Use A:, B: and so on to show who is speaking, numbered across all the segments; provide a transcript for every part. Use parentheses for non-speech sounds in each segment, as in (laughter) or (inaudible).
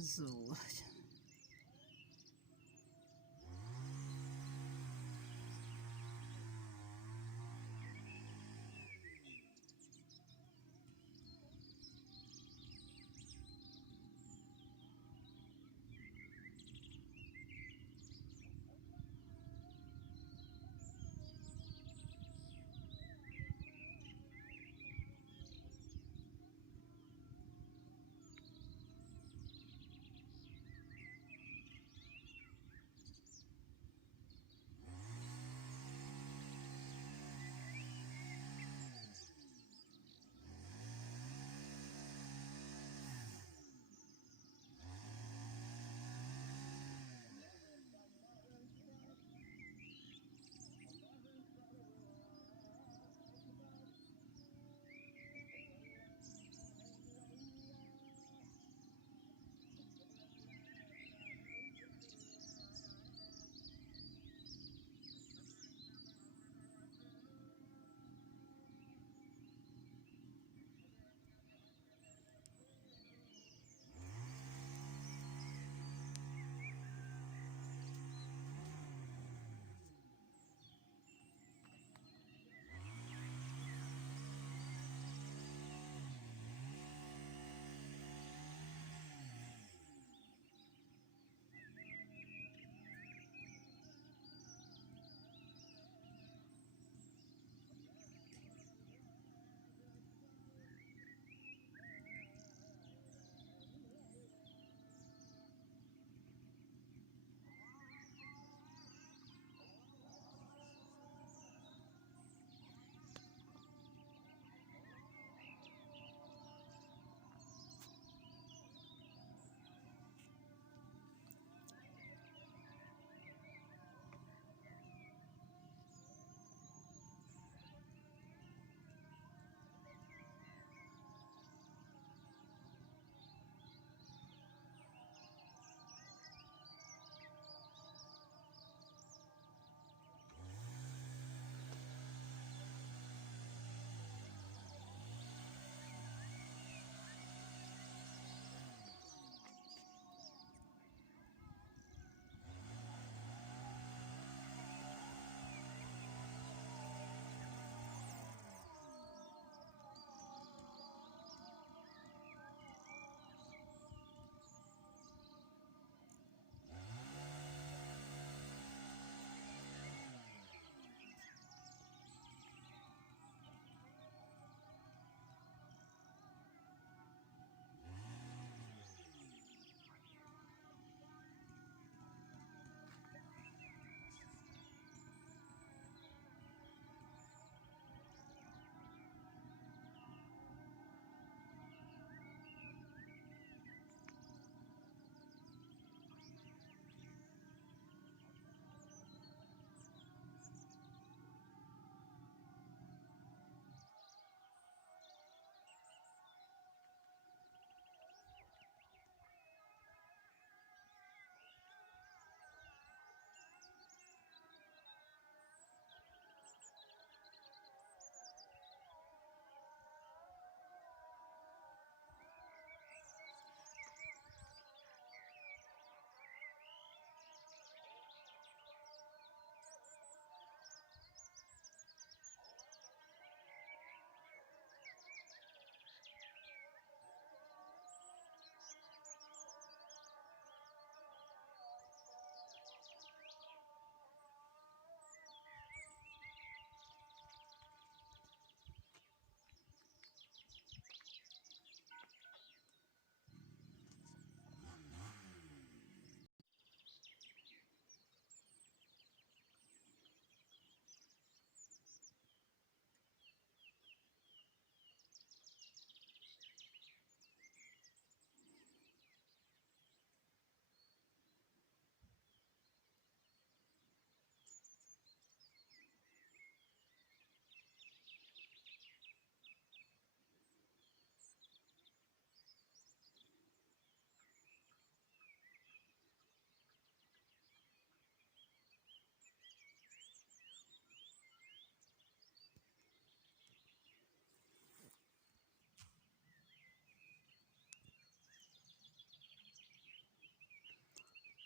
A: Allah.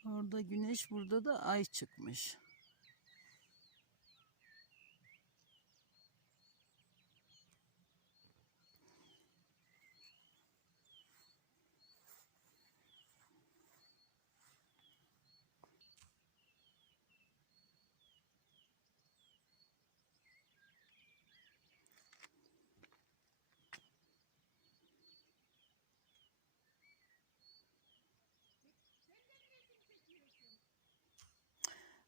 A: Orada güneş, burada da ay çıkmış.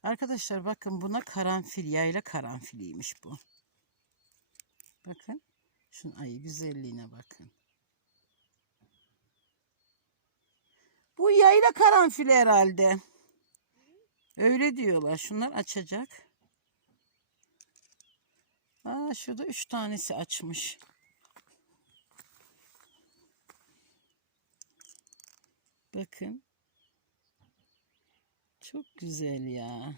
A: Arkadaşlar bakın buna karanfil, yayla karanfiliymiş bu. Bakın. Şunun ayı güzelliğine bakın. Bu yayla karanfil herhalde. Öyle diyorlar. Şunlar açacak. Aa, şurada üç tanesi açmış. Bakın. Çok güzel ya.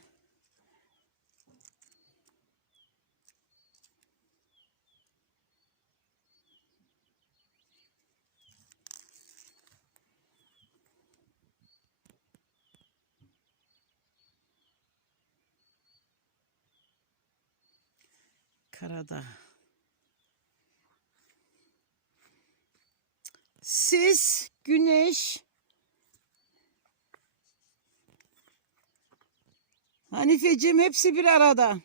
A: Karada. Sis, güneş, Hanifeciğim hepsi bir arada.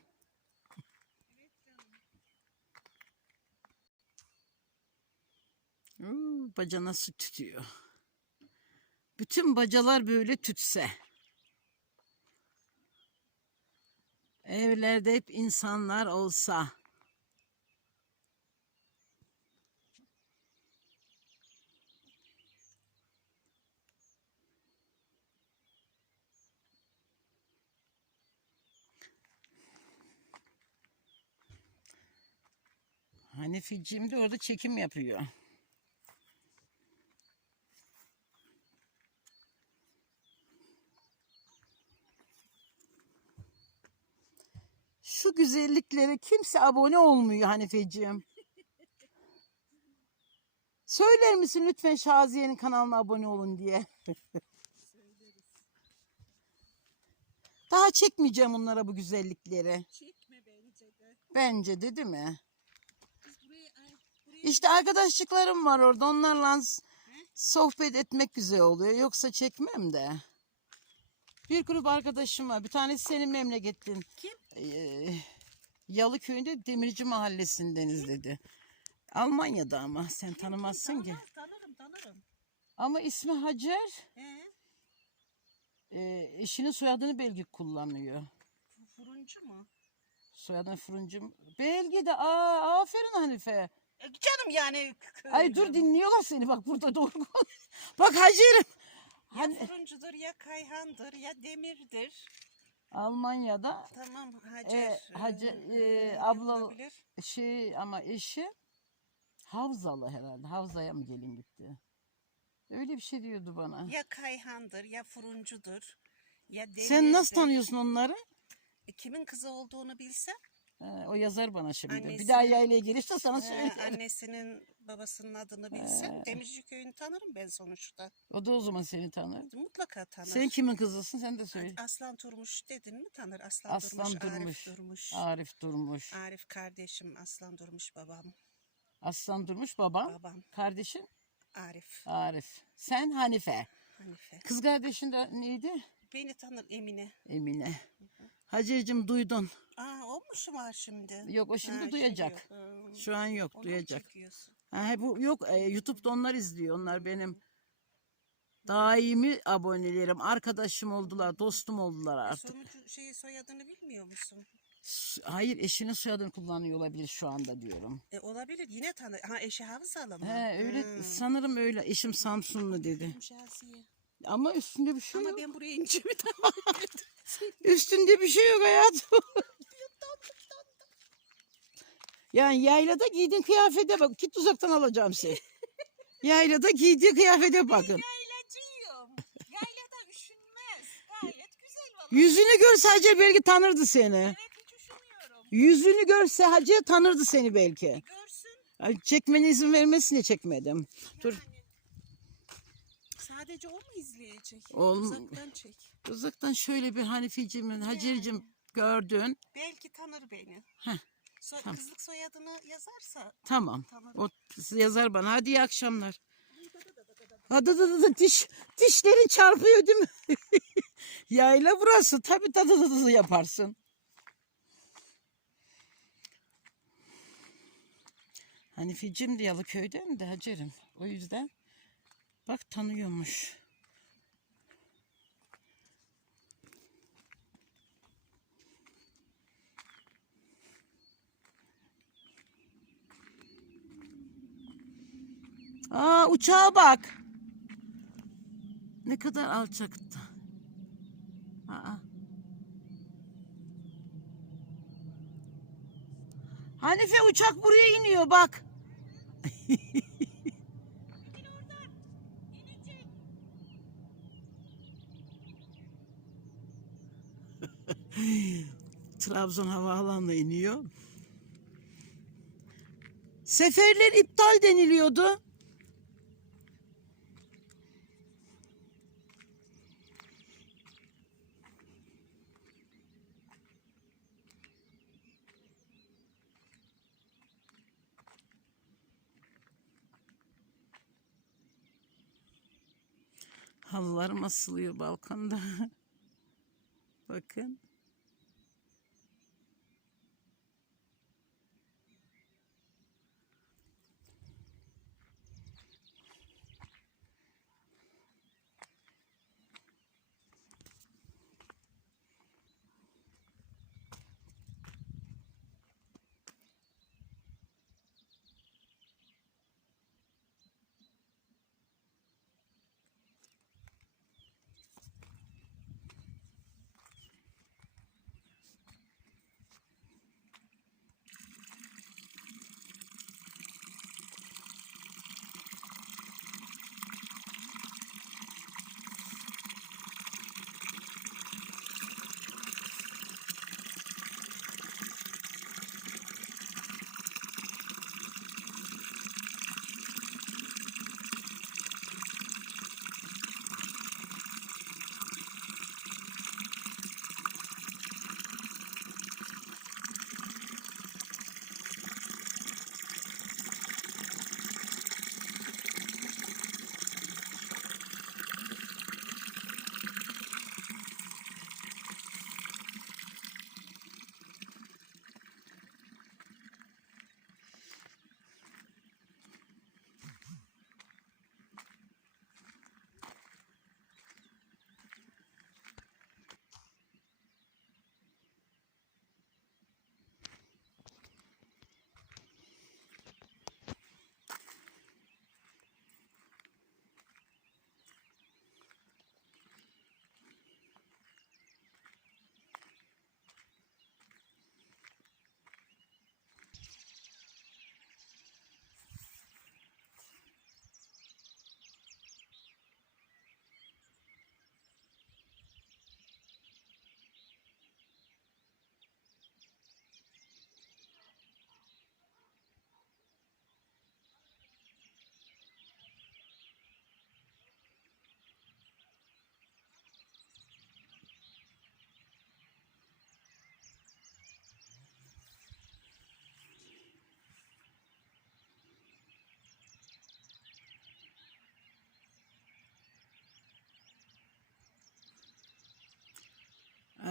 A: Oo, baca nasıl tütüyor. Bütün bacalar böyle tütse. Evlerde hep insanlar olsa. Hanifeciğim de orada çekim yapıyor. Şu güzelliklere kimse abone olmuyor Hanifeciğim. Söyler misin lütfen Şaziye'nin kanalına abone olun diye. Daha çekmeyeceğim onlara bu güzellikleri.
B: Çekme bence de.
A: Bence de değil mi?
B: Biz buraya, ay, buraya
A: İşte arkadaşlıklarım var orada. Onlarla sohbet etmek güzel oluyor. Yoksa çekmem de. Bir grup arkadaşım var. Bir tanesi senin memleketin.
B: Kim?
A: Ee, Yalıköy'ünde Demirci Mahallesi'ndeniz dedi. Almanya'da ama sen tanımazsın ki.
B: Tanırım tanırım.
A: Ama ismi Hacer.
B: He,
A: Ee, eşinin soyadını Belgi kullanıyor.
B: fırıncı mı?
A: Soyadını Fırıncım. Belgi de. Aa, aferin Hanife.
B: E, canım yani
A: Ay dur dinliyorlar seni bak burada doğru konuş. Bak Hacer'im.
B: Ya
A: Hani
B: fırıncıdır ya kayhandır ya demirdir.
A: Almanya'da
B: Tamam Hacer.
A: E, Hacer,
B: e,
A: e,
B: ne
A: abla-
B: olabilir?
A: şey ama eşi Havzalı herhalde. Havzaya mı gelin gitti? Öyle bir şey diyordu bana.
B: Ya kayhandır ya fırıncıdır. Ya demirdir.
A: Sen nasıl tanıyorsun onları?
B: E, kimin kızı olduğunu bilsem.
A: He, o yazar bana şimdi. Bir
B: Annesi-
A: daha yaylaya gelirse sana söylerim.
B: annesinin babasının adını bilsem. Demirci köyünü tanırım ben sonuçta.
A: O da o zaman seni tanır.
B: Mutlaka tanır.
A: Sen kimin kızısın sen de söyle.
B: Aslan Durmuş dedin mi tanır. Aslan,
A: Aslan
B: Durmuş,
A: Durmuş.
B: Arif Durmuş.
A: Arif Durmuş.
B: Arif kardeşim, Aslan Durmuş babam.
A: Aslan Durmuş babam.
B: Babam
A: Kardeşin
B: Arif,
A: Arif. Sen Hanife.
B: Hanife.
A: Kız kardeşin de neydi?
B: Beni tanır Emine.
A: Emine. Hacer'cim duydun.
B: Aa o mu şu var şimdi?
A: Yok o şimdi
B: Ha,
A: duyacak.
B: şey yok. Ha,
A: Şu an yok
B: onu mu
A: duyacak.
B: çekiyorsun?
A: Ha, bu yok e, YouTube'da onlar izliyor. Onlar benim daimi abonelerim, arkadaşım oldular, dostum oldular artık.
B: Sonucu şeyi soyadını bilmiyor musun?
A: S- Hayır eşinin soyadını kullanıyor olabilir şu anda diyorum.
B: E, olabilir yine tanır. Ha eşi Havzalı mı?
A: He öyle
B: Hmm.
A: sanırım öyle. Eşim Samsunlu dedi.
B: Şaziye.
A: Ama üstünde bir şey
B: Ama
A: yok.
B: ben buraya incimi tanıyorum. (laughs)
A: Üstünde bir şey yok hayatım. (laughs) yani yaylada giydiğin kıyafete bak. Git uzaktan alacağım seni. (laughs) yaylada giydiği kıyafete bakın.
B: Yaylacıyım. Yaylada üşünmez. Gayet güzel valla.
A: Yüzünü görse Hacer belki tanırdı seni.
B: Evet hiç üşümüyorum.
A: Yüzünü görse Hacer tanırdı seni belki.
B: Görsün.
A: Ay, Çekmene izin vermesine çekmedim. Dur.
B: Sadece o mu izleyecek?
A: Olm-
B: Uzaktan çek.
A: Uzaktan şöyle bir Hanifeciğim, Hacer'cim gördün.
B: Belki tanır beni.
A: Heh,
B: So-
A: tamam.
B: Kızlık soyadını yazarsa
A: Tamam.
B: tanır.
A: O yazar bana. Hadi iyi akşamlar. Hadi da da da diş dişlerin çarpıyor değil mi? (laughs) Yayla burası. Tabii da da da da yaparsın. Hanifeciğim de Yalıköy'den de Hacer'im. O yüzden bak tanıyormuş. Aa uçağa bak. Ne kadar alçakta. Aa. Hanife uçak buraya iniyor bak. (laughs) Trabzon havaalanına iniyor. Seferler iptal deniliyordu. Halılarım asılıyor balkonda. (laughs) Bakın.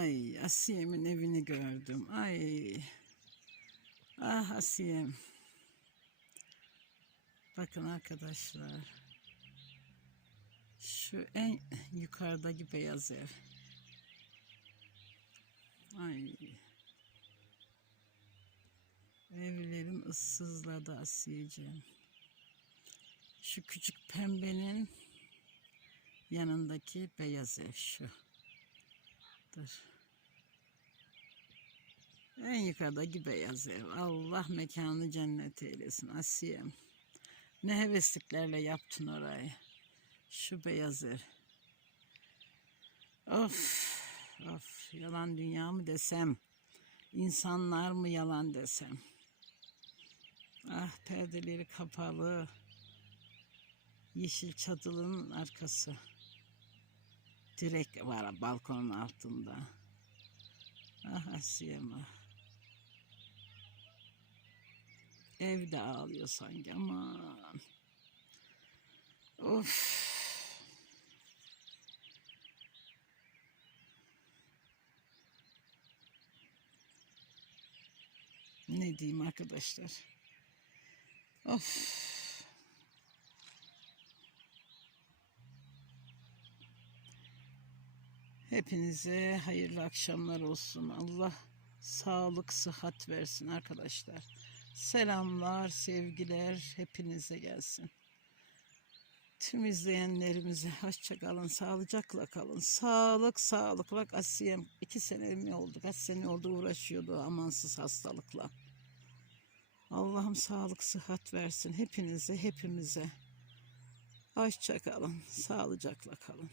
A: Ay Asiye'min evini gördüm. Ay. Ah Asiyem. Bakın arkadaşlar. Şu en yukarıdaki beyaz ev. Ay. Evlerim ıssızladı Asiyeciğim. Şu küçük pembenin yanındaki beyaz ev şu. Dur. En yukarıdaki beyaz ev. Allah mekanı cennet eylesin Asiyem. Ne hevesliklerle yaptın orayı. Şu beyaz ev. Of. Of. Yalan dünya mı desem. insanlar mı yalan desem. Ah perdeleri kapalı. Yeşil çadılın arkası. Direk var balkonun altında. Ah Asiye'm ah. Evde ağlıyor sanki aman. Of. Ne diyeyim arkadaşlar? Of. Hepinize hayırlı akşamlar olsun. Allah sağlık, sıhhat versin arkadaşlar. Selamlar, sevgiler hepinize gelsin. Tüm izleyenlerimize (laughs) hoşça kalın, sağlıcakla kalın. Sağlık, sağlık. Bak Asiye'm iki sene mi oldu? Kaç sene oldu uğraşıyordu amansız hastalıkla. Allah'ım sağlık, sıhhat versin hepinize, hepimize. Hoşça kalın, sağlıcakla kalın.